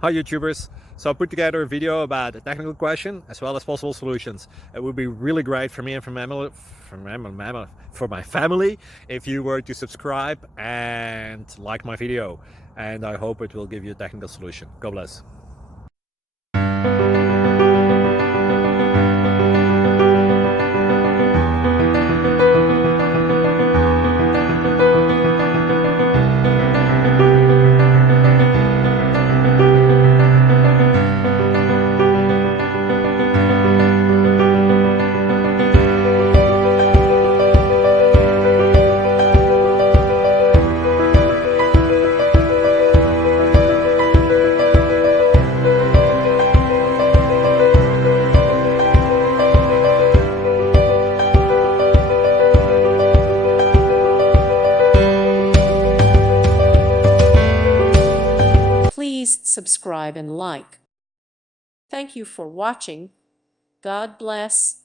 Hi YouTubers! So I put together a video about a technical question as well as possible solutions. It would be really great for me and for my family if you were to subscribe and like my video, and I hope it will give you a technical solution. God bless. Please subscribe and like. Thank you for watching. God bless.